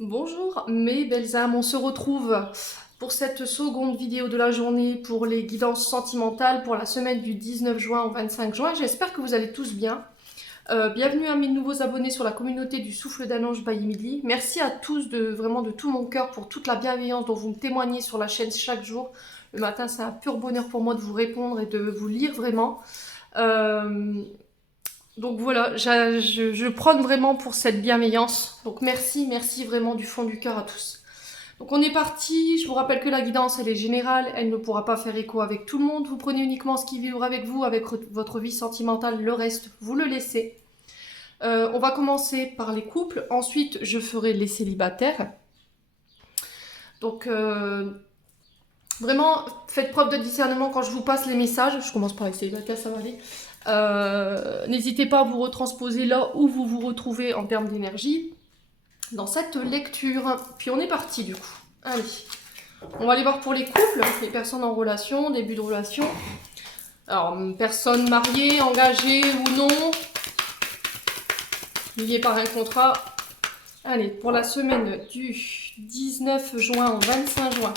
Bonjour mes belles âmes, on se retrouve pour cette seconde vidéo de la journée pour les guidances sentimentales pour la semaine du 19 juin au 25 juin. J'espère que vous allez tous bien. Bienvenue à mes nouveaux abonnés sur la communauté du Souffle d'un Ange by Emily. Merci à tous vraiment de tout mon cœur pour toute la bienveillance dont vous me témoignez sur la chaîne chaque jour. Le matin, c'est un pur bonheur pour moi de vous répondre et de vous lire vraiment. Donc voilà, je prône vraiment pour cette bienveillance. Donc merci, merci vraiment du fond du cœur à tous. Donc on est parti, je vous rappelle que la guidance elle est générale, elle ne pourra pas faire écho avec tout le monde. Vous prenez uniquement ce qui vibre avec vous, avec votre vie sentimentale, le reste vous le laissez. On va commencer par les couples, ensuite je ferai les célibataires. Donc vraiment faites preuve de discernement quand je vous passe les messages. Je commence par les célibataires, ça va aller. N'hésitez pas à vous retransposer là où vous vous retrouvez en termes d'énergie dans cette lecture. Puis on est parti du coup. Allez, on va aller voir pour les couples, les personnes en relation, début de relation. Alors, personnes mariées, engagées ou non, liées par un contrat. Allez, pour la semaine du 19 juin au 25 juin,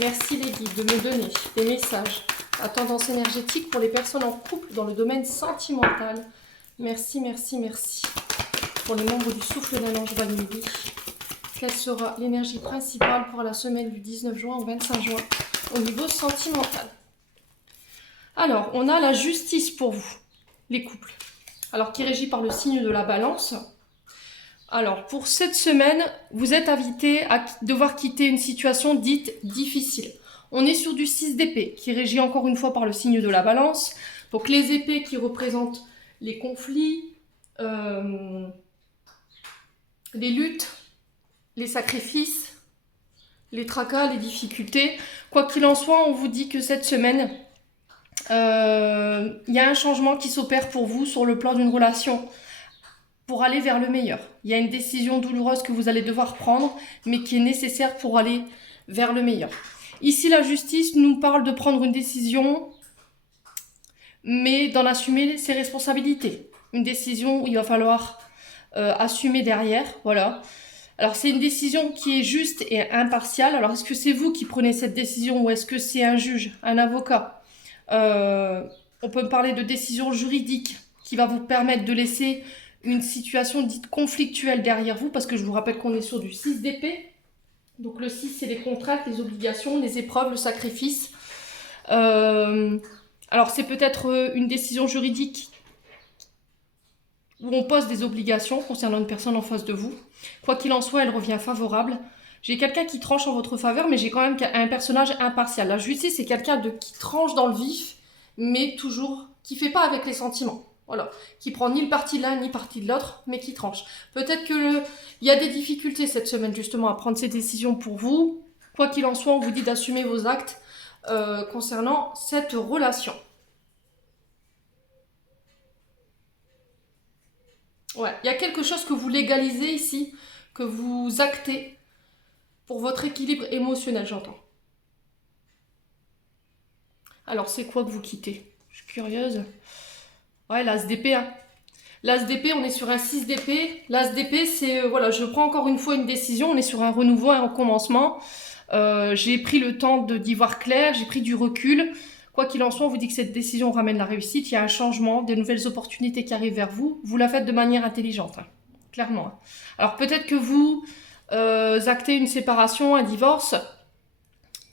merci les guides de me donner des messages. La tendance énergétique pour les personnes en couple dans le domaine sentimental. Merci, merci, merci. Pour les membres du Souffle d'un Ange by Emily, quelle sera l'énergie principale pour la semaine du 19 juin au 25 juin au niveau sentimental? Alors, on a la justice pour vous, les couples. Alors, qui est régi par le signe de la balance. Alors, pour cette semaine, vous êtes invité à devoir quitter une situation dite difficile. On est sur du 6 d'épée, qui est régi encore une fois par le signe de la balance. Donc les épées qui représentent les conflits, les luttes, les sacrifices, les tracas, les difficultés. Quoi qu'il en soit, on vous dit que cette semaine, il y a un changement qui s'opère pour vous sur le plan d'une relation pour aller vers le meilleur. Il y a une décision douloureuse que vous allez devoir prendre, mais qui est nécessaire pour aller vers le meilleur. Ici, la justice nous parle de prendre une décision, mais d'en assumer ses responsabilités. Une décision où il va falloir assumer derrière, voilà. Alors, c'est une décision qui est juste et impartiale. Alors, est-ce que c'est vous qui prenez cette décision ou est-ce que c'est un juge, un avocat? On peut parler de décision juridique qui va vous permettre de laisser une situation dite conflictuelle derrière vous, parce que je vous rappelle qu'on est sur du 6 d'épée. Donc le 6, c'est les contraintes, les obligations, les épreuves, le sacrifice. Alors c'est peut-être une décision juridique où on pose des obligations concernant une personne en face de vous. Quoi qu'il en soit, elle revient favorable. J'ai quelqu'un qui tranche en votre faveur, mais j'ai quand même un personnage impartial. La justice, c'est quelqu'un qui tranche dans le vif, mais toujours, qui fait pas avec les sentiments. Voilà, qui prend ni le parti de l'un ni le parti de l'autre, mais qui tranche. Peut-être qu'il y a des difficultés cette semaine justement à prendre ces décisions pour vous. Quoi qu'il en soit, on vous dit d'assumer vos actes concernant cette relation. Ouais, il y a quelque chose que vous légalisez ici, que vous actez pour votre équilibre émotionnel, j'entends. Alors, c'est quoi que vous quittez? Je suis curieuse. Ouais, l'as d'épée, hein. L'as d'épée, on est sur un 6 d'épée. L'as d'épée, c'est, voilà, je prends encore une fois une décision. On est sur un renouveau, un recommencement. J'ai pris le temps d'y voir clair, j'ai pris du recul. Quoi qu'il en soit, on vous dit que cette décision ramène la réussite. Il y a un changement, des nouvelles opportunités qui arrivent vers vous. Vous la faites de manière intelligente, hein, clairement. Alors peut-être que vous actez une séparation, un divorce,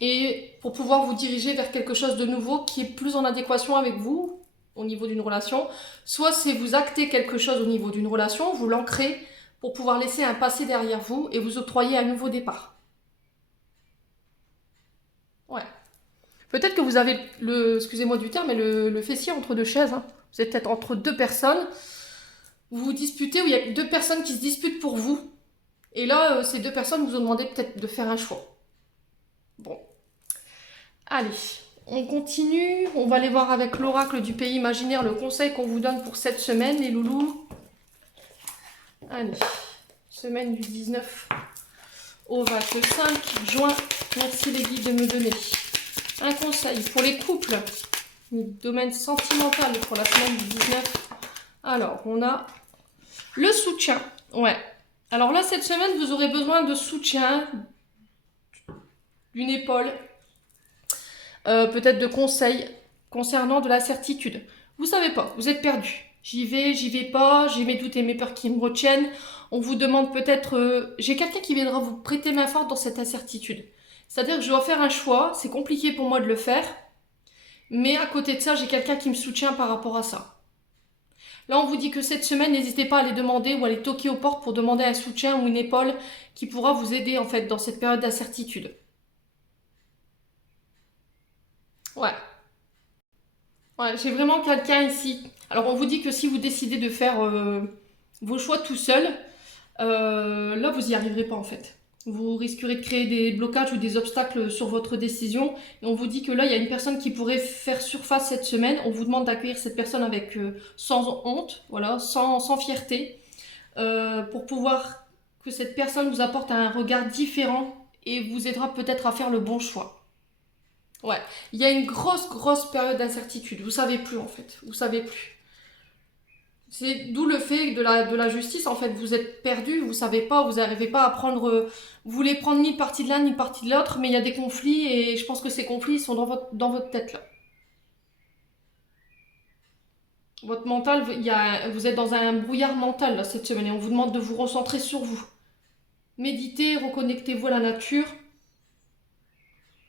et pour pouvoir vous diriger vers quelque chose de nouveau qui est plus en adéquation avec vous, au niveau d'une relation, soit c'est vous actez quelque chose au niveau d'une relation, vous l'ancrez pour pouvoir laisser un passé derrière vous et vous octroyer un nouveau départ. Ouais. Peut-être que vous avez excusez-moi du terme, mais le fessier entre deux chaises. Hein. Vous êtes peut-être entre deux personnes. Vous vous disputez, ou il y a deux personnes qui se disputent pour vous. Et là, ces deux personnes vous ont demandé peut-être de faire un choix. Bon. Allez. On continue, on va aller voir avec l'oracle du pays imaginaire le conseil qu'on vous donne pour cette semaine, les loulous. Allez, semaine du 19 au 25 juin. Merci les guides de me donner un conseil pour les couples, le domaine sentimental pour la semaine du 19. Alors, on a le soutien. Ouais. Alors là, cette semaine, vous aurez besoin de soutien, d'une épaule, peut-être de conseils concernant de la certitude. Vous savez pas, vous êtes perdu. J'y vais pas, j'ai mes doutes et mes peurs qui me retiennent. On vous demande peut-être... j'ai quelqu'un qui viendra vous prêter main forte dans cette incertitude. C'est-à-dire que je dois faire un choix, c'est compliqué pour moi de le faire, mais à côté de ça, j'ai quelqu'un qui me soutient par rapport à ça. Là, on vous dit que cette semaine, n'hésitez pas à aller demander ou à aller toquer aux portes pour demander un soutien ou une épaule qui pourra vous aider en fait dans cette période d'incertitude. Ouais. Ouais, j'ai vraiment quelqu'un ici. Alors, on vous dit que si vous décidez de faire vos choix tout seul, là, vous n'y arriverez pas en fait. Vous risquerez de créer des blocages ou des obstacles sur votre décision. Et on vous dit que là, il y a une personne qui pourrait faire surface cette semaine. On vous demande d'accueillir cette personne avec sans honte, voilà, sans fierté, pour pouvoir que cette personne vous apporte un regard différent et vous aidera peut-être à faire le bon choix. Ouais, il y a une grosse période d'incertitude. Vous savez plus en fait. Vous savez plus. C'est d'où le fait de la justice, en fait. Vous êtes perdu, vous savez pas, vous n'arrivez pas à prendre. Vous voulez prendre ni partie de l'un ni partie de l'autre, mais il y a des conflits et je pense que ces conflits sont dans votre tête là. Votre mental, vous êtes dans un brouillard mental là, cette semaine et on vous demande de vous recentrer sur vous. Méditez, reconnectez-vous à la nature.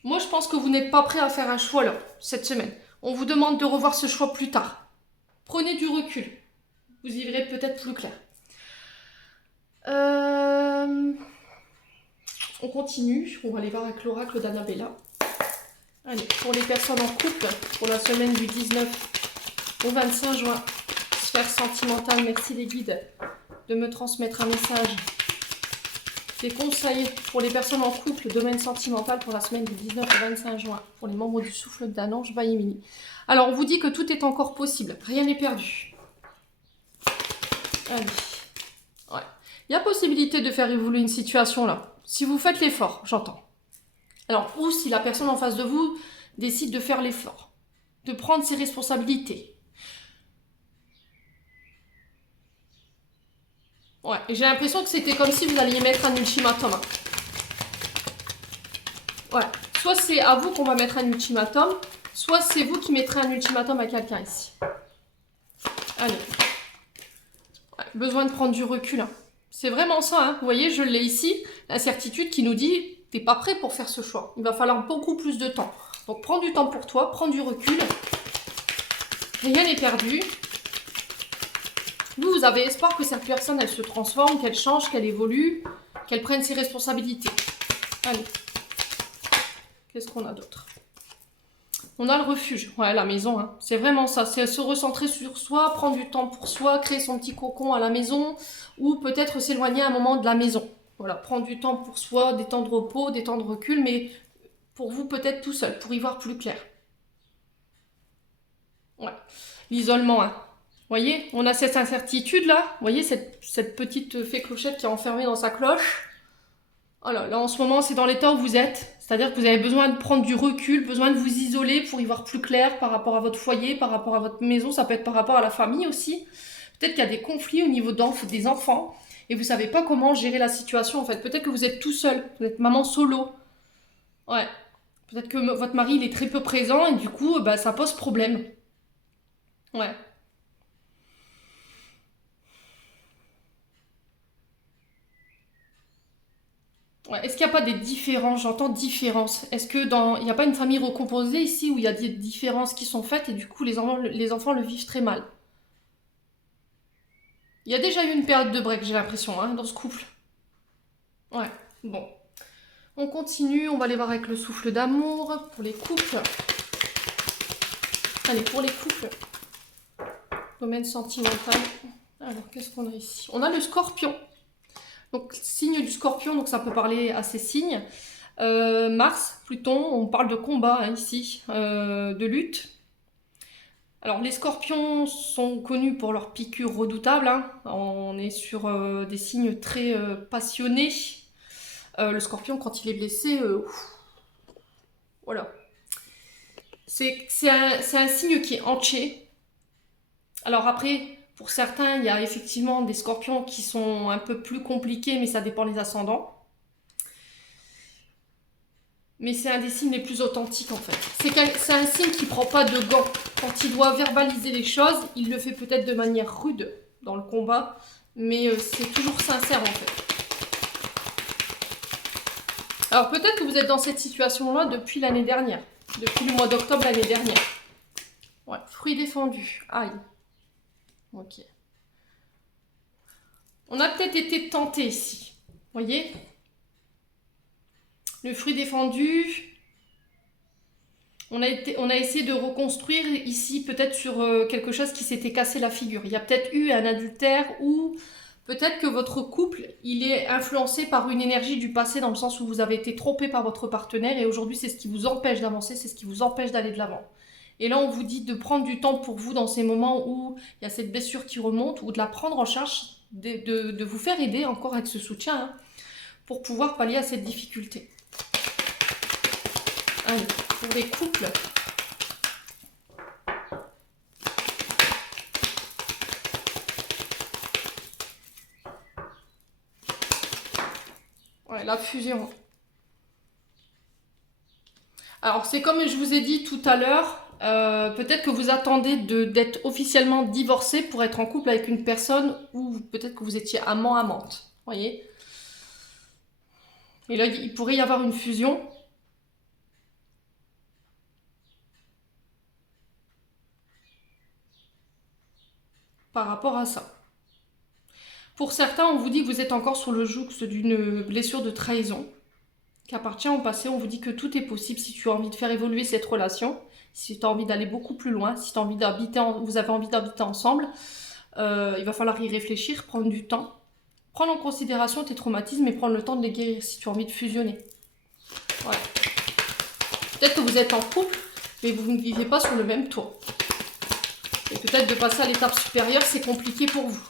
Moi, je pense que vous n'êtes pas prêt à faire un choix là, cette semaine. On vous demande de revoir ce choix plus tard. Prenez du recul. Vous y verrez peut-être plus clair. On continue. On va aller voir avec l'oracle d'Annabella. Allez, pour les personnes en couple, pour la semaine du 19 au 25 juin, sphère sentimentale, merci les guides de me transmettre un message. Des conseils pour les personnes en couple, domaine sentimental pour la semaine du 19 au 25 juin, pour les membres du souffle d'un ange, Baïmini. Alors, on vous dit que tout est encore possible, rien n'est perdu. Allez. Ouais. Il y a possibilité de faire évoluer une situation là, si vous faites l'effort, j'entends. Alors, ou si la personne en face de vous décide de faire l'effort, de prendre ses responsabilités. Ouais, et j'ai l'impression que c'était comme si vous alliez mettre un ultimatum. Ouais, soit c'est à vous qu'on va mettre un ultimatum, soit c'est vous qui mettrez un ultimatum à quelqu'un ici. Allez. Ouais, besoin de prendre du recul. Hein. C'est vraiment ça, hein. Vous voyez, je l'ai ici, l'incertitude qui nous dit t'es pas prêt pour faire ce choix. Il va falloir beaucoup plus de temps. Donc prends du temps pour toi, prends du recul. Rien n'est perdu. Vous avez espoir que cette personne, elle se transforme, qu'elle change, qu'elle évolue, qu'elle prenne ses responsabilités. Allez. Qu'est-ce qu'on a d'autre? On a le refuge. Ouais, la maison, hein. C'est vraiment ça. C'est se recentrer sur soi, prendre du temps pour soi, créer son petit cocon à la maison, ou peut-être s'éloigner un moment de la maison. Voilà, prendre du temps pour soi, des temps de repos, des temps de recul, mais pour vous peut-être tout seul, pour y voir plus clair. Ouais. L'isolement, hein. Vous voyez, on a cette incertitude là. Vous voyez, cette petite fée clochette qui est enfermée dans sa cloche. Voilà, là en ce moment, c'est dans l'état où vous êtes. C'est-à-dire que vous avez besoin de prendre du recul, besoin de vous isoler pour y voir plus clair par rapport à votre foyer, par rapport à votre maison. Ça peut être par rapport à la famille aussi. Peut-être qu'il y a des conflits au niveau des enfants et vous ne savez pas comment gérer la situation en fait. Peut-être que vous êtes tout seul, vous êtes maman solo. Ouais. Peut-être que votre mari il est très peu présent et du coup, bah, ça pose problème. Ouais. Ouais. Est-ce qu'il n'y a pas des différences? J'entends différences. Est-ce que il n'y a pas une famille recomposée ici où il y a des différences qui sont faites et du coup les enfants le vivent très mal? Il y a déjà eu une période de break, j'ai l'impression, hein, dans ce couple. Ouais, bon. On continue, on va aller voir avec le souffle d'amour pour les couples. Allez, pour les couples. Domaine sentimental. Alors, qu'est-ce qu'on a ici? On a le scorpion. Donc, signe du scorpion, donc ça peut parler à ces signes. Mars, Pluton, on parle de combat hein, ici, de lutte. Alors, les scorpions sont connus pour leurs piqûres redoutables. Hein. On est sur des signes très passionnés. Le scorpion, quand il est blessé, voilà. C'est un signe qui est entier. Alors après, Pour certains, il y a effectivement des scorpions qui sont un peu plus compliqués, mais ça dépend des ascendants. Mais c'est un des signes les plus authentiques en fait. C'est un signe qui ne prend pas de gants. Quand il doit verbaliser les choses, il le fait peut-être de manière rude dans le combat, mais c'est toujours sincère en fait. Alors peut-être que vous êtes dans cette situation-là depuis l'année dernière, depuis le mois d'octobre l'année dernière. Ouais, fruit défendu, aïe. Ok. On a peut-être été tenté ici, voyez ? Le fruit défendu, on a essayé de reconstruire ici peut-être sur quelque chose qui s'était cassé la figure. Il y a peut-être eu un adultère ou peut-être que votre couple, il est influencé par une énergie du passé dans le sens où vous avez été trompé par votre partenaire et aujourd'hui c'est ce qui vous empêche d'avancer, c'est ce qui vous empêche d'aller de l'avant. Et là on vous dit de prendre du temps pour vous dans ces moments où il y a cette blessure qui remonte ou de la prendre en charge, de vous faire aider encore avec ce soutien hein, pour pouvoir pallier à cette difficulté. Allez, pour les couples. Ouais, la fusion. Alors, c'est comme je vous ai dit tout à l'heure, peut-être que vous attendez d'être officiellement divorcé pour être en couple avec une personne ou peut-être que vous étiez amant-amante. Voyez ? Et là, il pourrait y avoir une fusion. Par rapport à ça. Pour certains, on vous dit que vous êtes encore sur le joug d'une blessure de trahison qui appartient au passé. On vous dit que tout est possible si tu as envie de faire évoluer cette relation, si tu as envie d'aller beaucoup plus loin, si tu as envie vous avez envie d'habiter ensemble. Il va falloir y réfléchir, prendre du temps, prendre en considération tes traumatismes et prendre le temps de les guérir si tu as envie de fusionner. Ouais. Peut-être que vous êtes en couple, mais vous ne vivez pas sur le même toit. Et peut-être de passer à l'étape supérieure, c'est compliqué pour vous.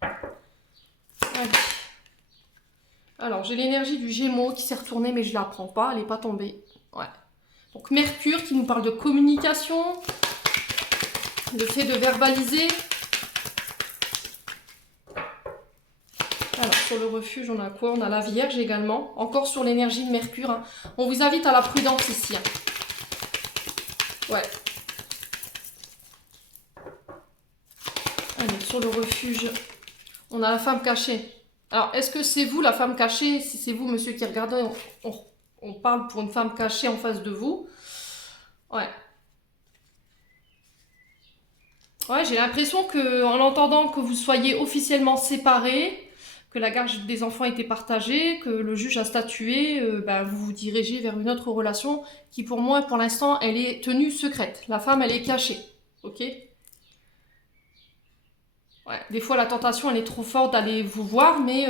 Allez. Alors, j'ai l'énergie du Gémeaux qui s'est retournée, mais je ne la prends pas, elle n'est pas tombée. Ouais. Donc, Mercure qui nous parle de communication, le fait de verbaliser. Alors, sur le refuge, on a quoi? On a la Vierge également. Encore sur l'énergie de Mercure. Hein. On vous invite à la prudence ici. Hein. Ouais. Allez, sur le refuge, on a la femme cachée. Alors, est-ce que c'est vous la femme cachée? Si c'est vous, monsieur qui regardez, on parle pour une femme cachée en face de vous. Ouais. Ouais, j'ai l'impression que, en entendant que vous soyez officiellement séparés, que la garde des enfants était partagée, que le juge a statué, vous vous dirigez vers une autre relation qui, pour moi, pour l'instant, elle est tenue secrète. La femme, elle est cachée. Ok? Ouais, des fois, la tentation, elle est trop forte d'aller vous voir, mais...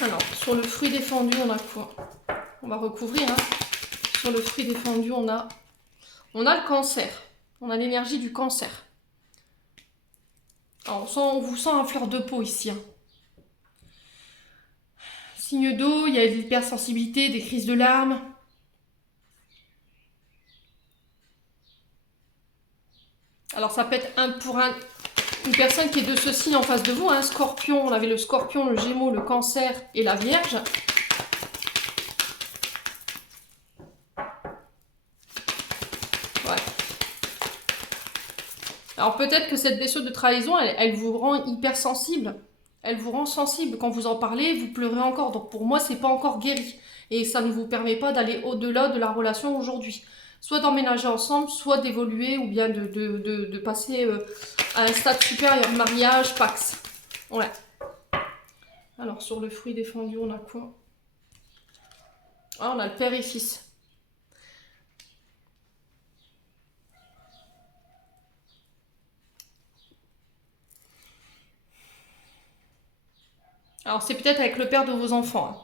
Alors, sur le fruit défendu, on a quoi? On va recouvrir. Hein. Sur le fruit défendu, on a le cancer. On a l'énergie du cancer. Alors, on vous sent en fleur de peau ici. Hein. Signe d'eau, il y a de l'hypersensibilité, des crises de larmes. Alors, ça peut être une personne qui est de ce signe en face de vous. Hein. Scorpion, on avait le scorpion, le gémeaux, le cancer et la vierge. Alors peut-être que cette blessure de trahison, elle vous rend hypersensible. Elle vous rend sensible. Quand vous en parlez, vous pleurez encore. Donc pour moi, c'est pas encore guéri. Et ça ne vous permet pas d'aller au-delà de la relation aujourd'hui. Soit d'emménager ensemble, soit d'évoluer ou bien de passer à un stade supérieur. Mariage, Pax. Ouais. Alors sur le fruit défendu, on a quoi? Ah, on a le père et fils. Alors c'est peut-être avec le père de vos enfants. Hein.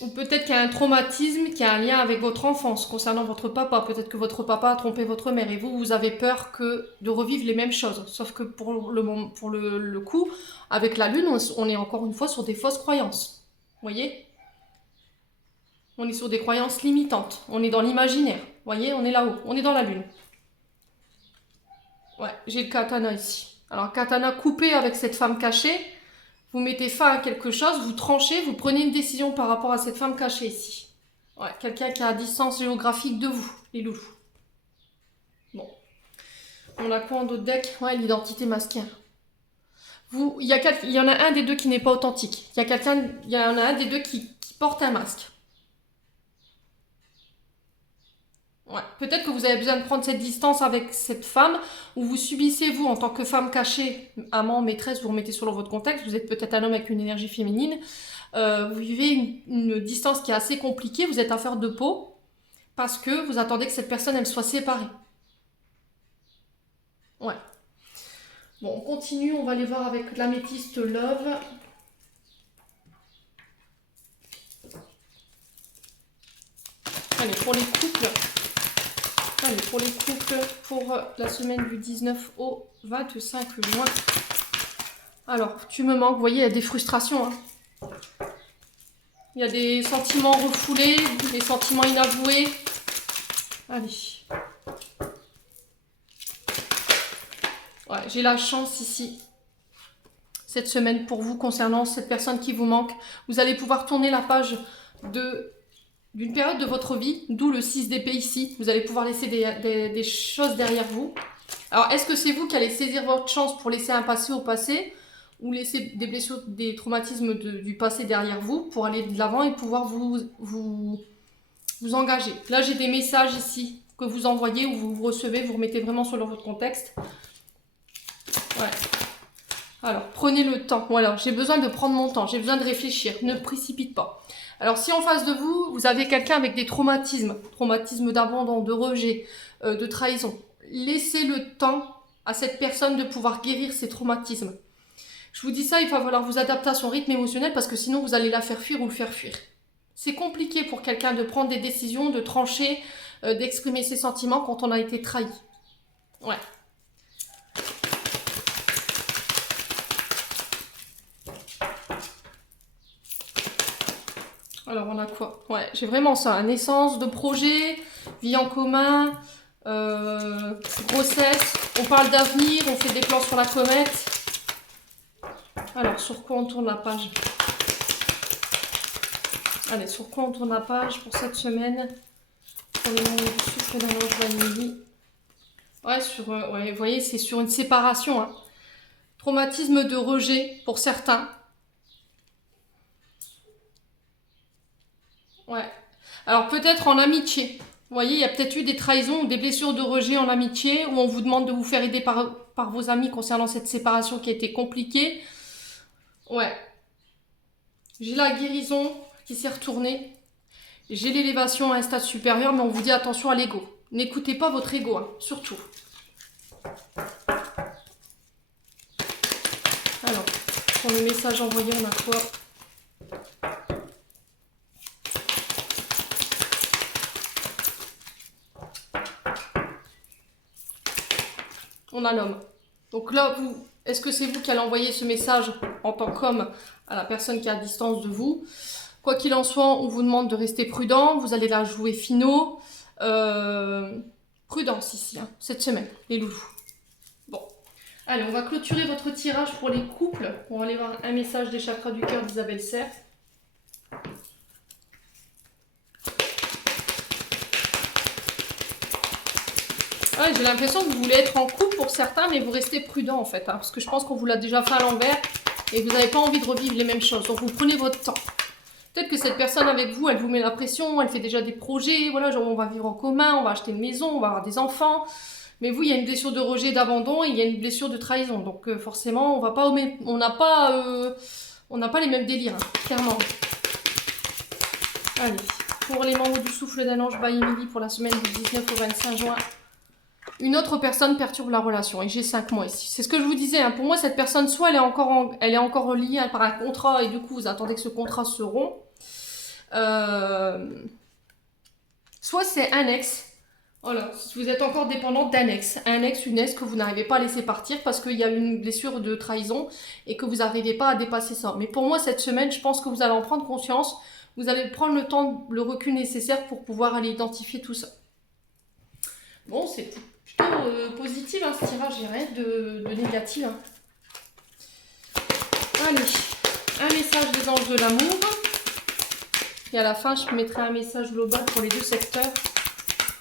Ou peut-être qu'il y a un traumatisme qui a un lien avec votre enfance concernant votre papa. Peut-être que votre papa a trompé votre mère et vous avez peur de revivre les mêmes choses. Sauf que pour le coup, avec la lune, on est encore une fois sur des fausses croyances. Vous voyez? On est sur des croyances limitantes. On est dans l'imaginaire. Vous voyez? On est là-haut. On est dans la lune. Ouais, j'ai le katana ici. Alors, katana coupé avec cette femme cachée. Vous mettez fin à quelque chose, vous tranchez, vous prenez une décision par rapport à cette femme cachée ici. Ouais, quelqu'un qui est à distance géographique de vous, les loulous. Bon. On a quoi en d'autres deck? Ouais, l'identité masquée. Il y en a un des deux qui n'est pas authentique. Il y en a un des deux qui porte un masque. Ouais. Peut-être que vous avez besoin de prendre cette distance avec cette femme, ou vous subissez, vous, en tant que femme cachée, amant, maîtresse, vous remettez sur votre contexte, vous êtes peut-être un homme avec une énergie féminine, vous vivez une distance qui est assez compliquée, vous êtes à faire de peau, parce que vous attendez que cette personne, elle soit séparée. Ouais. Bon, on continue, on va aller voir avec l'améthyste Love. Allez, pour les couples... Allez, pour les couples, pour la semaine du 19 au 25 juin. Alors, tu me manques, vous voyez, il y a des frustrations. Hein. Il y a des sentiments refoulés, des sentiments inavoués. Allez. Ouais, j'ai la chance ici, cette semaine, pour vous, concernant cette personne qui vous manque. Vous allez pouvoir tourner la page d'une période de votre vie, d'où le 6 d'épée ici. Vous allez pouvoir laisser des choses derrière vous. Alors, est-ce que c'est vous qui allez saisir votre chance pour laisser un passé au passé, ou laisser des blessures, des traumatismes du passé derrière vous, pour aller de l'avant et pouvoir vous engager? Là, j'ai des messages ici que vous envoyez ou vous recevez, vous remettez vraiment sur votre contexte. Ouais. Alors, prenez le temps. Voilà, j'ai besoin de prendre mon temps, j'ai besoin de réfléchir, ne précipite pas. Alors, si en face de vous, vous avez quelqu'un avec des traumatismes d'abandon, de rejet, de trahison, laissez le temps à cette personne de pouvoir guérir ses traumatismes. Je vous dis ça, il va falloir vous adapter à son rythme émotionnel parce que sinon, vous allez la faire fuir ou le faire fuir. C'est compliqué pour quelqu'un de prendre des décisions, de trancher, d'exprimer ses sentiments quand on a été trahi. Ouais. Alors, on a quoi? Ouais, j'ai vraiment ça. Naissance de projet, vie en commun, grossesse. On parle d'avenir, on fait des plans sur la comète. Alors, sur quoi on tourne la page? Allez, sur quoi on tourne la page pour cette semaine? Pour les moments du souffle d'un ange vanille. Ouais, ouais, vous voyez, c'est sur une séparation. Hein. Traumatisme de rejet pour certains. Ouais. Alors peut-être en amitié. Vous voyez, il y a peut-être eu des trahisons ou des blessures de rejet en amitié où on vous demande de vous faire aider par vos amis concernant cette séparation qui a été compliquée. Ouais. J'ai la guérison qui s'est retournée. J'ai l'élévation à un stade supérieur, mais on vous dit attention à l'ego. N'écoutez pas votre ego, hein, surtout. Alors, pour le message envoyé, on a quoi? On a l'homme. Donc là, est-ce que c'est vous qui allez envoyer ce message en tant qu'homme à la personne qui est à distance de vous? Quoi qu'il en soit, on vous demande de rester prudent. Vous allez la jouer finaux. Prudence ici, hein, cette semaine, les loulous. Bon. Allez, on va clôturer votre tirage pour les couples. On va aller voir un message des chakras du cœur d'Isabelle Serre. Ouais, j'ai l'impression que vous voulez être en couple pour certains, mais vous restez prudent en fait. Hein, parce que je pense qu'on vous l'a déjà fait à l'envers et vous n'avez pas envie de revivre les mêmes choses. Donc vous prenez votre temps. Peut-être que cette personne avec vous, elle vous met la pression, elle fait déjà des projets. Voilà, genre on va vivre en commun, on va acheter une maison, on va avoir des enfants. Mais vous, il y a une blessure de rejet, d'abandon et il y a une blessure de trahison. Donc forcément, on n'a pas les mêmes délires, hein, clairement. Allez, pour les membres du souffle d'un ange by Emily pour la semaine du 19 au 25 juin. Une autre personne perturbe la relation et j'ai 5 mois ici. C'est ce que je vous disais, hein. Pour moi cette personne, soit elle est encore liée par un contrat et du coup vous attendez que ce contrat se rompt. Soit c'est un ex, voilà, vous êtes encore dépendante d'un ex. Un ex, une ex que vous n'arrivez pas à laisser partir parce qu'il y a une blessure de trahison et que vous n'arrivez pas à dépasser ça. Mais pour moi cette semaine, je pense que vous allez en prendre conscience. Vous allez prendre le temps, le recul nécessaire pour pouvoir aller identifier tout ça. Bon, c'est tout. plutôt positive, hein, ce tirage, il n'y a rien de négatif. Hein. Allez, un message des anges de l'amour. Et à la fin, je mettrai un message global pour les deux secteurs.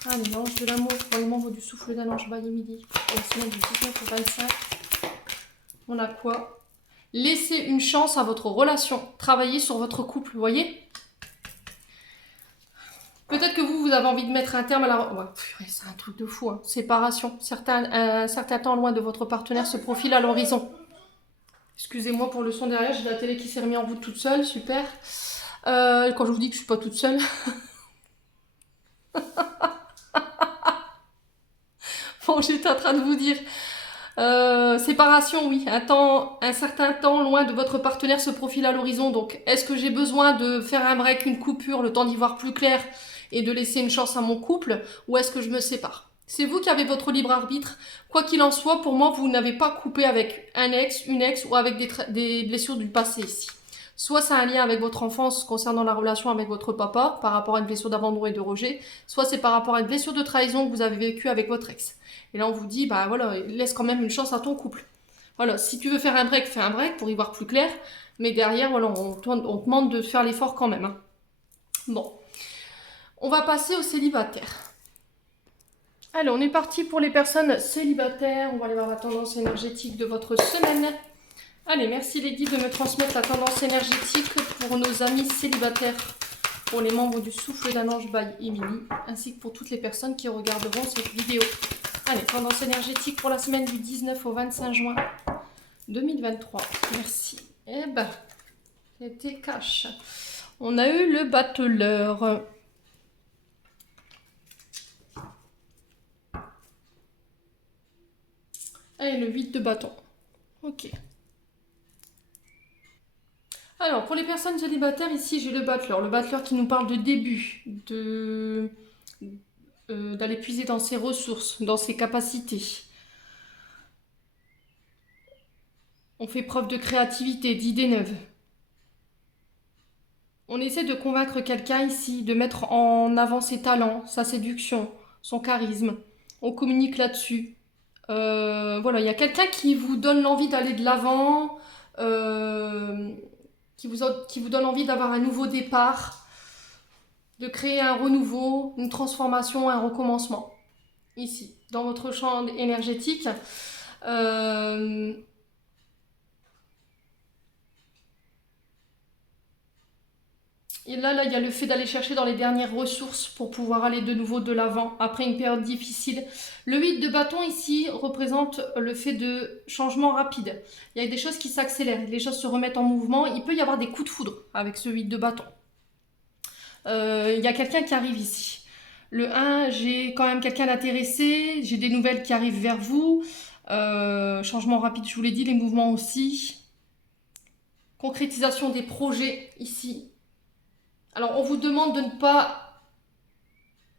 Allez, l'ange de l'amour pour les membres du souffle d'un ange Bailly Midi. Pour la semaine du 19 au 25. On a quoi? Laissez une chance à votre relation. Travaillez sur votre couple, vous voyez? Peut-être que vous avez envie de mettre un terme à la... Ouais, c'est un truc de fou, hein. Séparation. Un certain temps loin de votre partenaire se profile à l'horizon. Excusez-moi pour le son derrière, j'ai la télé qui s'est remise en route toute seule, super. Quand je vous dis que je suis pas toute seule. Bon, j'étais en train de vous dire... séparation, oui. Un certain temps loin de votre partenaire se profile à l'horizon. Donc, est-ce que j'ai besoin de faire un break, une coupure, le temps d'y voir plus clair et de laisser une chance à mon couple, ou est-ce que je me sépare? C'est vous qui avez votre libre arbitre. Quoi qu'il en soit, pour moi, vous n'avez pas coupé avec un ex, une ex ou avec des blessures du passé ici. Soit c'est un lien avec votre enfance concernant la relation avec votre papa par rapport à une blessure d'abandon et de rejet, soit c'est par rapport à une blessure de trahison que vous avez vécue avec votre ex. Et là, on vous dit, bah voilà, laisse quand même une chance à ton couple. Voilà, si tu veux faire un break, fais un break pour y voir plus clair. Mais derrière, voilà, on te demande de faire l'effort quand même. Hein. Bon. On va passer aux célibataires. Allez, on est parti pour les personnes célibataires. On va aller voir la tendance énergétique de votre semaine. Allez, merci les guides de me transmettre la tendance énergétique pour nos amis célibataires, pour les membres du souffle d'un ange by Emily, ainsi que pour toutes les personnes qui regarderont cette vidéo. Allez, tendance énergétique pour la semaine du 19 au 25 juin 2023. Merci. Eh ben, c'était cash. On a eu le battleur. Allez, le 8 de bâton. Ok. Alors, pour les personnes célibataires, ici, j'ai le battleur. Le battleur qui nous parle de début, d'aller puiser dans ses ressources, dans ses capacités. On fait preuve de créativité, d'idées neuves. On essaie de convaincre quelqu'un ici, de mettre en avant ses talents, sa séduction, son charisme. On communique là-dessus. Voilà, il y a quelqu'un qui vous donne l'envie d'aller de l'avant, qui vous donne envie d'avoir un nouveau départ, de créer un renouveau, une transformation, un recommencement. Ici, dans votre champ énergétique. Et là, il y a le fait d'aller chercher dans les dernières ressources pour pouvoir aller de nouveau de l'avant après une période difficile. Le 8 de bâton ici représente le fait de changement rapide. Il y a des choses qui s'accélèrent, les choses se remettent en mouvement. Il peut y avoir des coups de foudre avec ce 8 de bâton. Il y a quelqu'un qui arrive ici. Le 1, j'ai quand même quelqu'un d'intéressé, j'ai des nouvelles qui arrivent vers vous. Changement rapide, je vous l'ai dit, les mouvements aussi. Concrétisation des projets ici. Alors, on vous demande de ne pas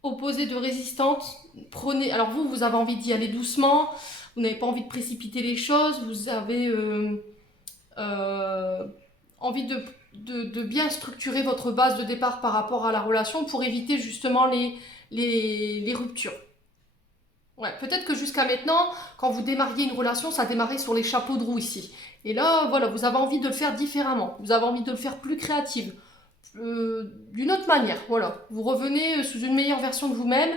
opposer de résistance. Prenez. Alors, vous avez envie d'y aller doucement. Vous n'avez pas envie de précipiter les choses. Vous avez envie de bien structurer votre base de départ par rapport à la relation pour éviter justement les ruptures. Ouais, peut-être que jusqu'à maintenant, quand vous démarriez une relation, ça démarrait sur les chapeaux de roue ici. Et là, voilà, vous avez envie de le faire différemment. Vous avez envie de le faire plus créative. D'une autre manière, voilà. Vous revenez sous une meilleure version de vous-même.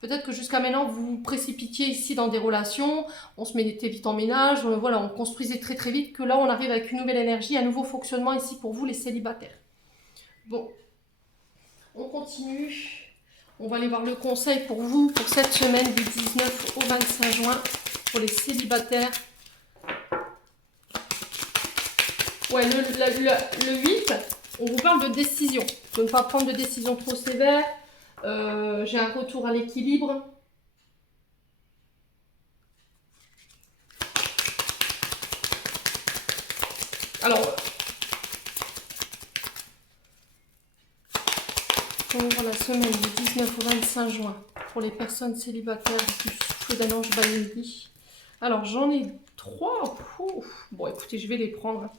Peut-être que jusqu'à maintenant, vous vous précipitiez ici dans des relations, on se mettait vite en ménage, voilà, on construisait très très vite, que là, on arrive avec une nouvelle énergie, un nouveau fonctionnement ici pour vous, les célibataires. Bon, on continue. On va aller voir le conseil pour vous, pour cette semaine du 19 au 25 juin, pour les célibataires. Ouais, le 8... On vous parle de décision, de ne pas prendre de décision trop sévère. J'ai un retour à l'équilibre. Alors, on va la semaine du 19 au 25 juin pour les personnes célibataires du souffle d'un ange Bailly. Alors, j'en ai 3. Bon, écoutez, je vais les prendre.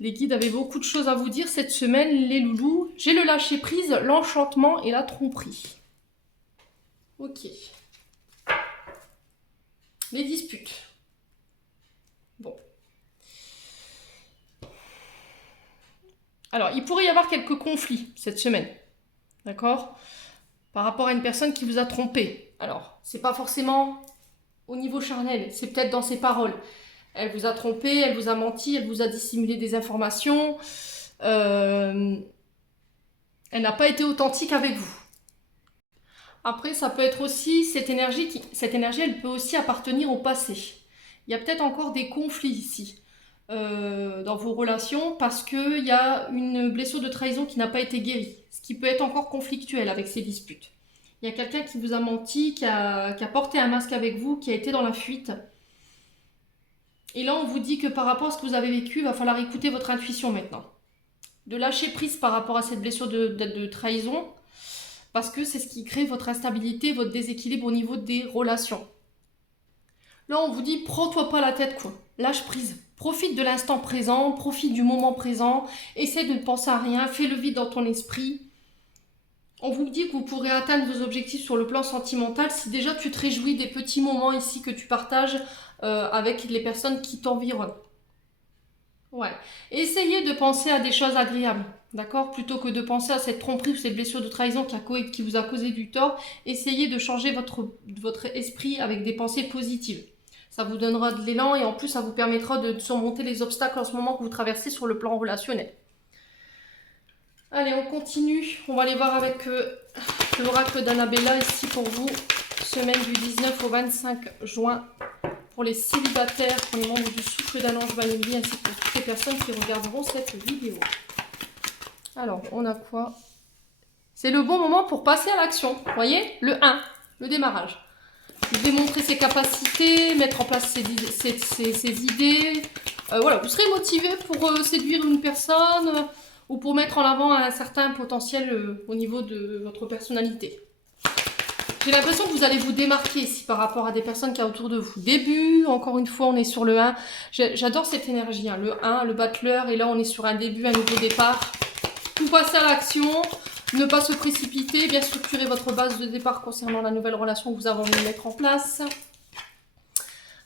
Les guides avaient beaucoup de choses à vous dire cette semaine, les loulous. J'ai le lâcher-prise, l'enchantement et la tromperie. Ok. Les disputes. Bon. Alors, il pourrait y avoir quelques conflits cette semaine. D'accord? Par rapport à une personne qui vous a trompé. Alors, c'est pas forcément au niveau charnel, c'est peut-être dans ses paroles. Elle vous a trompé, elle vous a menti, elle vous a dissimulé des informations. Elle n'a pas été authentique avec vous. Après, ça peut être aussi cette énergie, elle peut aussi appartenir au passé. Il y a peut-être encore des conflits ici dans vos relations parce qu'il y a une blessure de trahison qui n'a pas été guérie, ce qui peut être encore conflictuel avec ces disputes. Il y a quelqu'un qui vous a menti, qui a porté un masque avec vous, qui a été dans la fuite. Et là, on vous dit que par rapport à ce que vous avez vécu, il va falloir écouter votre intuition maintenant. De lâcher prise par rapport à cette blessure de trahison, parce que c'est ce qui crée votre instabilité, votre déséquilibre au niveau des relations. Là, on vous dit, prends-toi pas la tête, quoi. Lâche prise. Profite de l'instant présent, profite du moment présent, essaie de ne penser à rien, fais le vide dans ton esprit. On vous dit que vous pourrez atteindre vos objectifs sur le plan sentimental si déjà tu te réjouis des petits moments ici que tu partages avec les personnes qui t'environnent. Ouais. Essayez de penser à des choses agréables, d'accord? Plutôt que de penser à cette tromperie ou cette blessure de trahison qui vous a causé du tort, essayez de changer votre esprit avec des pensées positives. Ça vous donnera de l'élan et en plus ça vous permettra de surmonter les obstacles en ce moment que vous traversez sur le plan relationnel. Allez, on continue. On va aller voir avec l'oracle d'Annabella ici pour vous, semaine du 19 au 25 juin. Pour les célibataires, pour les membres du souffle d'un ange vanille, ainsi que pour toutes les personnes qui regarderont cette vidéo. Alors, on a quoi? C'est le bon moment pour passer à l'action. Vous voyez? Le 1, le démarrage. Démontrer ses capacités, mettre en place ses idées. Voilà, vous serez motivé pour séduire une personne ou pour mettre en avant un certain potentiel au niveau de votre personnalité. J'ai l'impression que vous allez vous démarquer ici par rapport à des personnes qui y a autour de vous. Début, encore une fois, on est sur le 1. J'adore cette énergie, hein. Le 1, le battleur, et là on est sur un début, un nouveau départ. Vous passez à l'action, ne pas se précipiter, bien structurer votre base de départ concernant la nouvelle relation que vous avez envie de mettre en place.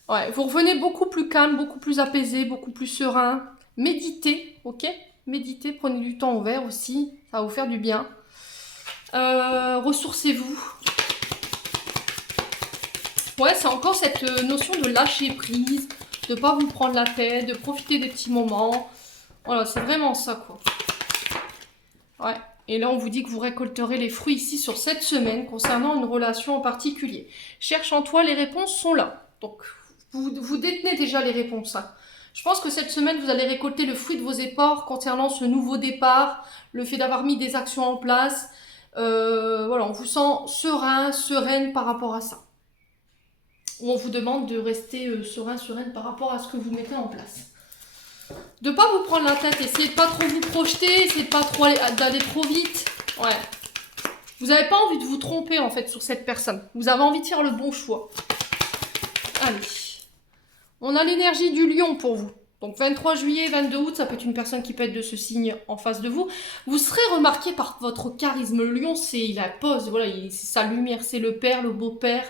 Ouais, vous revenez beaucoup plus calme, beaucoup plus apaisé, beaucoup plus serein. Méditez, ok? Méditez, prenez du temps au vert aussi, ça va vous faire du bien. Ressourcez-vous. Ouais, c'est encore cette notion de lâcher prise, de ne pas vous prendre la tête, de profiter des petits moments. Voilà, c'est vraiment ça, quoi. Ouais. Et là, on vous dit que vous récolterez les fruits ici sur cette semaine concernant une relation en particulier. Cherche en toi, les réponses sont là. Donc, vous détenez déjà les réponses. Hein. Je pense que cette semaine, vous allez récolter le fruit de vos efforts concernant ce nouveau départ, le fait d'avoir mis des actions en place. Voilà, on vous sent serein, sereine par rapport à ça. Où on vous demande de rester sereine par rapport à ce que vous mettez en place. De pas vous prendre la tête, essayez de pas trop vous projeter, essayez de pas trop d'aller trop vite. Ouais. Vous n'avez pas envie de vous tromper en fait sur cette personne. Vous avez envie de faire le bon choix. Allez. On a l'énergie du lion pour vous. Donc 23 juillet, 22 août, ça peut être une personne qui peut être de ce signe en face de vous. Vous serez remarqué par votre charisme. Le lion, il a pose, voilà, c'est sa lumière, c'est le père, le beau-père.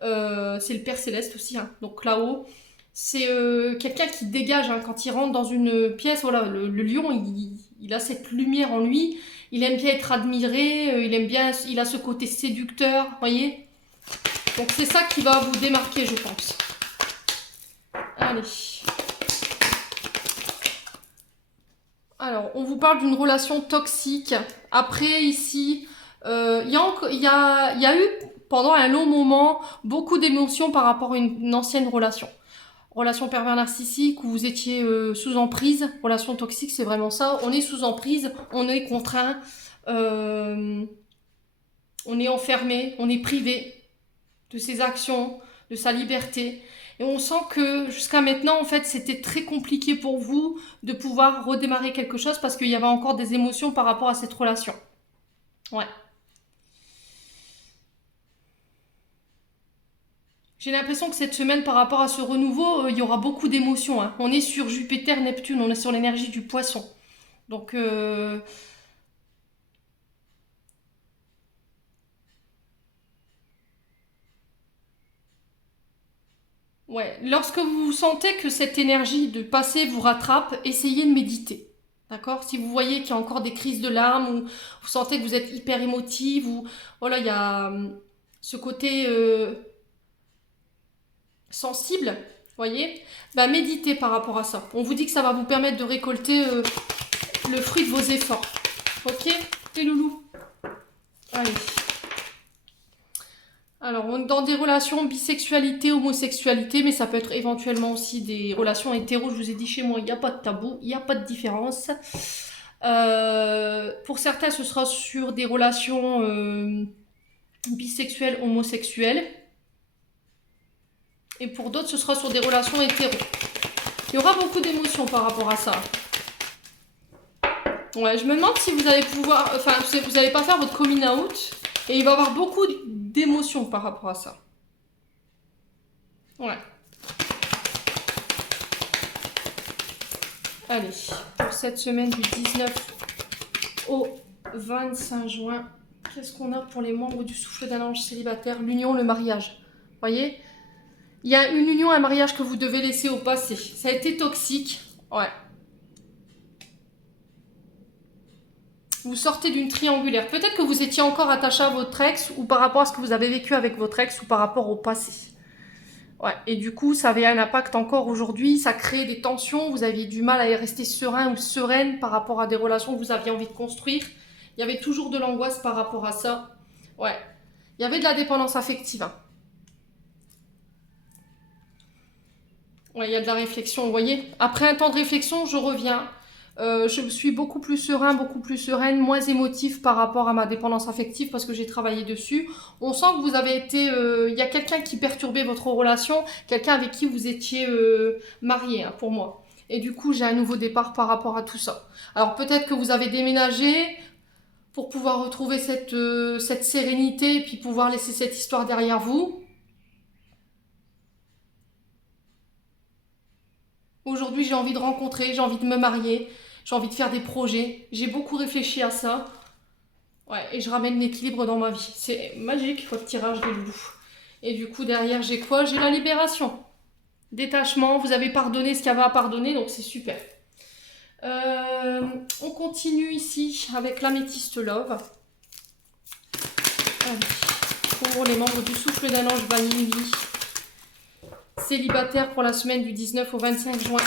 C'est le Père Céleste aussi, hein. Donc là-haut, c'est quelqu'un qui dégage hein, quand il rentre dans une pièce. Voilà, le lion, il a cette lumière en lui. Il aime bien être admiré. Il a ce côté séducteur, voyez. Donc c'est ça qui va vous démarquer, je pense. Allez. Alors, on vous parle d'une relation toxique. Après, ici, il y a eu pendant un long moment beaucoup d'émotions par rapport à une ancienne relation. Relation pervers narcissique où vous étiez sous emprise. Relation toxique, c'est vraiment ça. On est sous emprise, on est contraint, on est enfermé, on est privé de ses actions, de sa liberté. Et on sent que jusqu'à maintenant, en fait, c'était très compliqué pour vous de pouvoir redémarrer quelque chose parce qu'il y avait encore des émotions par rapport à cette relation. Ouais. J'ai l'impression que cette semaine, par rapport à ce renouveau, il y aura beaucoup d'émotions. Hein. On est sur Jupiter, Neptune, on est sur l'énergie du poisson. Donc, Ouais, lorsque vous sentez que cette énergie de passé vous rattrape, essayez de méditer. D'accord? Si vous voyez qu'il y a encore des crises de larmes ou vous sentez que vous êtes hyper émotive ou voilà, il y a ce côté sensible, voyez, bah méditez par rapport à ça. On vous dit que ça va vous permettre de récolter le fruit de vos efforts. Ok, les loulous? Allez. Alors, on est dans des relations bisexualité, homosexualité, mais ça peut être éventuellement aussi des relations hétéro. Je vous ai dit, chez moi, il n'y a pas de tabou, il n'y a pas de différence. Pour certains, ce sera sur des relations bisexuelles, homosexuelles. Et pour d'autres, ce sera sur des relations hétéro. Il y aura beaucoup d'émotions par rapport à ça. Ouais, je me demande si vous allez pouvoir... Enfin, vous n'allez pas faire votre coming out. Et il va y avoir beaucoup d'émotions par rapport à ça. Ouais. Allez, pour cette semaine du 19 au 25 juin, qu'est-ce qu'on a pour les membres du souffle d'un ange célibataire? L'union, le mariage. Voyez? Il y a une union, un mariage que vous devez laisser au passé. Ça a été toxique. Ouais. Vous sortez d'une triangulaire. Peut-être que vous étiez encore attaché à votre ex ou par rapport à ce que vous avez vécu avec votre ex ou par rapport au passé. Ouais, et du coup, ça avait un impact encore aujourd'hui, ça crée des tensions, vous aviez du mal à rester serein ou sereine par rapport à des relations que vous aviez envie de construire. Il y avait toujours de l'angoisse par rapport à ça. Ouais, il y avait de la dépendance affective. Hein. Ouais, il y a de la réflexion, vous voyez. Après un temps de réflexion, je reviens. Je suis beaucoup plus serein, beaucoup plus sereine, moins émotive par rapport à ma dépendance affective parce que j'ai travaillé dessus. On sent que vous avez été... Il y a quelqu'un qui perturbait votre relation, quelqu'un avec qui vous étiez marié, hein, pour moi. Et du coup, j'ai un nouveau départ par rapport à tout ça. Alors peut-être que vous avez déménagé pour pouvoir retrouver cette sérénité et puis pouvoir laisser cette histoire derrière vous. Aujourd'hui, j'ai envie de rencontrer, j'ai envie de me marier, j'ai envie de faire des projets. J'ai beaucoup réfléchi à ça. Ouais, et je ramène l'équilibre dans ma vie. C'est magique, votre tirage de loulou. Et du coup, derrière, j'ai quoi? J'ai la libération. Détachement, vous avez pardonné ce qu'il y avait à pardonner, donc c'est super. On continue ici avec l'améthyste love. Allez, pour les membres du souffle d'un ange vanille. Célibataire pour la semaine du 19 au 25 juin.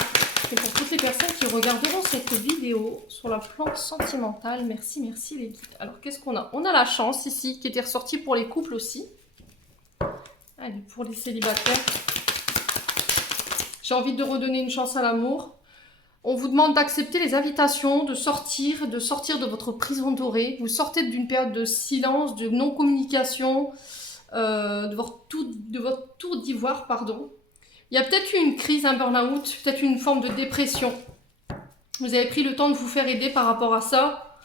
Et pour toutes les personnes qui regarderont cette vidéo sur la plante sentimentale, merci, merci les guides. Alors, qu'est-ce qu'on a? On a la chance ici, qui était ressortie pour les couples aussi. Allez, pour les célibataires. J'ai envie de redonner une chance à l'amour. On vous demande d'accepter les invitations, de sortir de votre prison dorée. Vous sortez d'une période de silence, de non-communication, de votre tour d'ivoire, pardon. Il y a peut-être eu une crise, un burn-out, peut-être une forme de dépression. Vous avez pris le temps de vous faire aider par rapport à ça.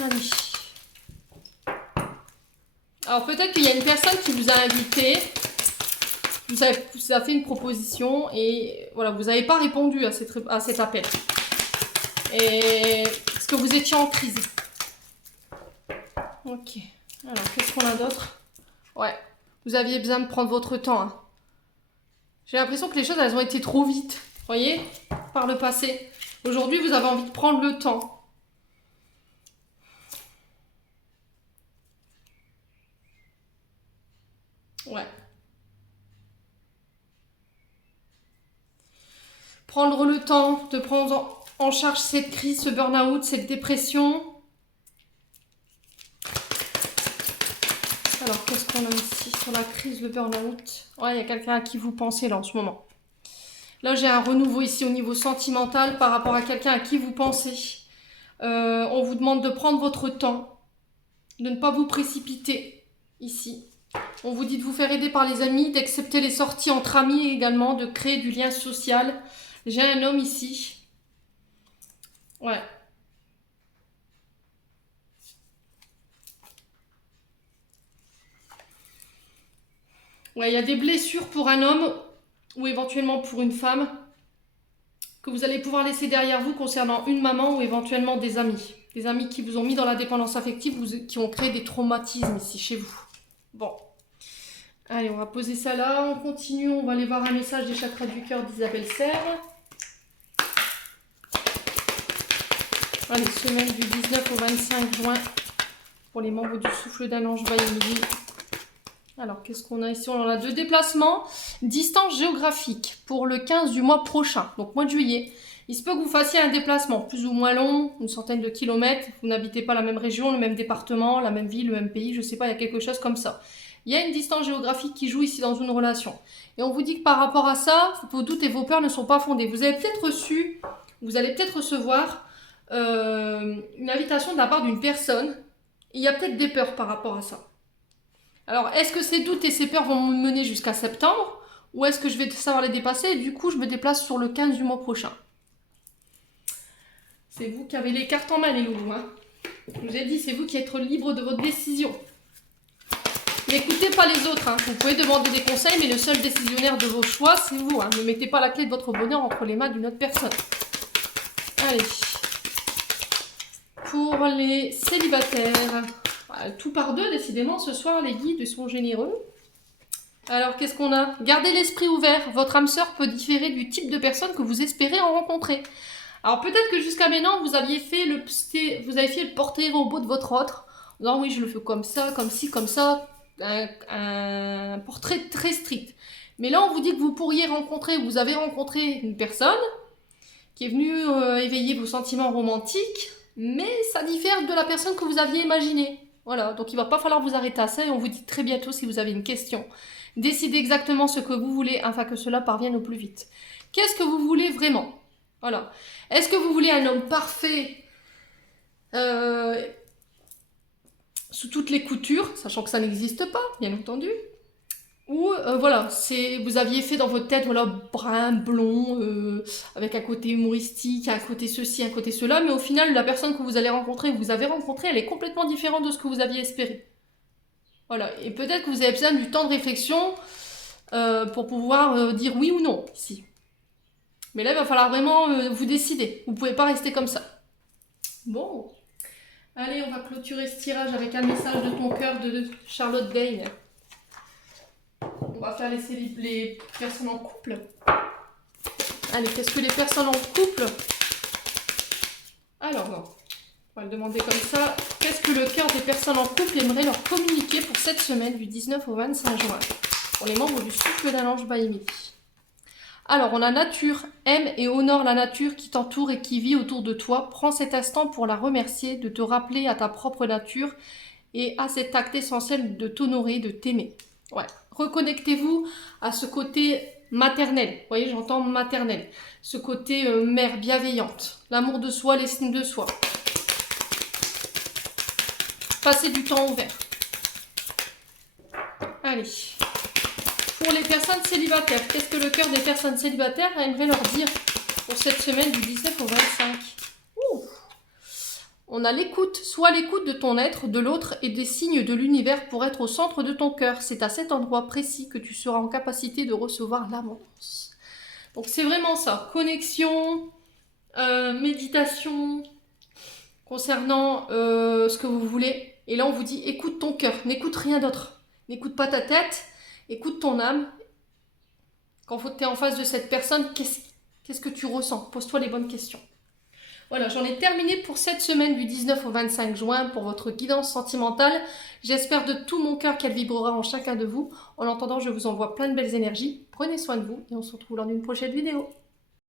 Allez. Alors peut-être qu'il y a une personne qui vous a invité, vous a fait une proposition et voilà, vous n'avez pas répondu à cet appel. Et parce que vous étiez en crise. Ok. Alors qu'est-ce qu'on a d'autre? Ouais. Vous aviez besoin de prendre votre temps. Hein. J'ai l'impression que les choses, elles ont été trop vite. Vous voyez? Par le passé. Aujourd'hui, vous avez envie de prendre le temps. Ouais. Prendre le temps de prendre en charge cette crise, ce burn-out, cette dépression. Alors, qu'est-ce qu'on a ici sur la crise, le burn-out? Ouais, il y a quelqu'un à qui vous pensez là en ce moment. Là, j'ai un renouveau ici au niveau sentimental par rapport à quelqu'un à qui vous pensez. On vous demande de prendre votre temps, de ne pas vous précipiter ici. On vous dit de vous faire aider par les amis, d'accepter les sorties entre amis également, de créer du lien social. J'ai un homme ici. Ouais. Ouais, il y a des blessures pour un homme ou éventuellement pour une femme que vous allez pouvoir laisser derrière vous concernant une maman ou éventuellement des amis. Des amis qui vous ont mis dans la dépendance affective, qui ont créé des traumatismes ici chez vous. Bon. Allez, on va poser ça là. On continue. On va aller voir un message des chakras du cœur d'Isabelle Serre. Allez, semaine du 19 au 25 juin pour les membres du souffle d'un ange Vaïmili. Alors, qu'est-ce qu'on a ici? On en a 2 déplacements. Distance géographique pour le 15 du mois prochain, donc mois de juillet. Il se peut que vous fassiez un déplacement plus ou moins long, une centaine de kilomètres. Vous n'habitez pas la même région, le même département, la même ville, le même pays, je ne sais pas, il y a quelque chose comme ça. Il y a une distance géographique qui joue ici dans une relation. Et on vous dit que par rapport à ça, vos doutes et vos peurs ne sont pas fondés. Vous avez peut-être reçu, vous allez peut-être recevoir une invitation de la part d'une personne. Il y a peut-être des peurs par rapport à ça. Alors, est-ce que ces doutes et ces peurs vont me mener jusqu'à septembre? Ou est-ce que je vais savoir les dépasser et du coup, je me déplace sur le 15 du mois prochain? C'est vous qui avez les cartes en main, les loulous. Hein. Je vous ai dit, c'est vous qui êtes libre de votre décision. N'écoutez pas les autres. Hein. Vous pouvez demander des conseils, mais le seul décisionnaire de vos choix, c'est vous. Hein. Ne mettez pas la clé de votre bonheur entre les mains d'une autre personne. Allez. Pour les célibataires... Tout par 2, décidément, ce soir, les guides sont généreux. Alors, qu'est-ce qu'on a? Gardez l'esprit ouvert. Votre âme sœur peut différer du type de personne que vous espérez en rencontrer. Alors, peut-être que jusqu'à maintenant, vous avez fait le portrait robot de votre autre. Non, oui, je le fais comme ça, comme ci, comme ça. Un portrait très strict. Mais là, on vous dit que vous avez rencontré une personne qui est venue éveiller vos sentiments romantiques, mais ça diffère de la personne que vous aviez imaginée. Voilà, donc il va pas falloir vous arrêter à ça et on vous dit très bientôt si vous avez une question. Décidez exactement ce que vous voulez afin que cela parvienne au plus vite. Qu'est-ce que vous voulez vraiment? Voilà. Est-ce que vous voulez un homme parfait sous toutes les coutures, sachant que ça n'existe pas, bien entendu? Ou voilà, vous aviez fait dans votre tête, voilà, brun, blond, avec un côté humoristique, un côté ceci, un côté cela, mais au final, la personne que vous allez rencontrer, vous avez rencontrée, elle est complètement différente de ce que vous aviez espéré. Voilà, et peut-être que vous avez besoin du temps de réflexion pour pouvoir dire oui ou non, ici. Mais là, il va falloir vraiment vous décider. Vous ne pouvez pas rester comme ça. Bon. Allez, on va clôturer ce tirage avec un message de ton cœur de Charlotte Dane. On va faire les personnes en couple. Allez, qu'est-ce que les personnes en couple? Alors, non. On va le demander comme ça. Qu'est-ce que le cœur des personnes en couple aimerait leur communiquer pour cette semaine du 19 au 25 juin? Pour les membres du souffle d'un ange Baïmili. Alors, on a nature. Aime et honore la nature qui t'entoure et qui vit autour de toi. Prends cet instant pour la remercier, de te rappeler à ta propre nature et à cet acte essentiel de t'honorer, de t'aimer. Ouais. Reconnectez-vous à ce côté maternel. Vous voyez, j'entends maternel. Ce côté mère bienveillante. L'amour de soi, l'estime de soi. Passez du temps au vert. Allez. Pour les personnes célibataires, qu'est-ce que le cœur des personnes célibataires aimerait leur dire pour cette semaine du 19 au 25? Ouh. On a l'écoute, soit l'écoute de ton être, de l'autre et des signes de l'univers pour être au centre de ton cœur. C'est à cet endroit précis que tu seras en capacité de recevoir l'abondance. Donc c'est vraiment ça, connexion, méditation, concernant ce que vous voulez. Et là on vous dit écoute ton cœur, n'écoute rien d'autre. N'écoute pas ta tête, écoute ton âme. Quand tu es en face de cette personne, qu'est-ce que tu ressens? Pose-toi les bonnes questions. Voilà, j'en ai terminé pour cette semaine du 19 au 25 juin pour votre guidance sentimentale. J'espère de tout mon cœur qu'elle vibrera en chacun de vous. En attendant, je vous envoie plein de belles énergies. Prenez soin de vous et on se retrouve lors d'une prochaine vidéo.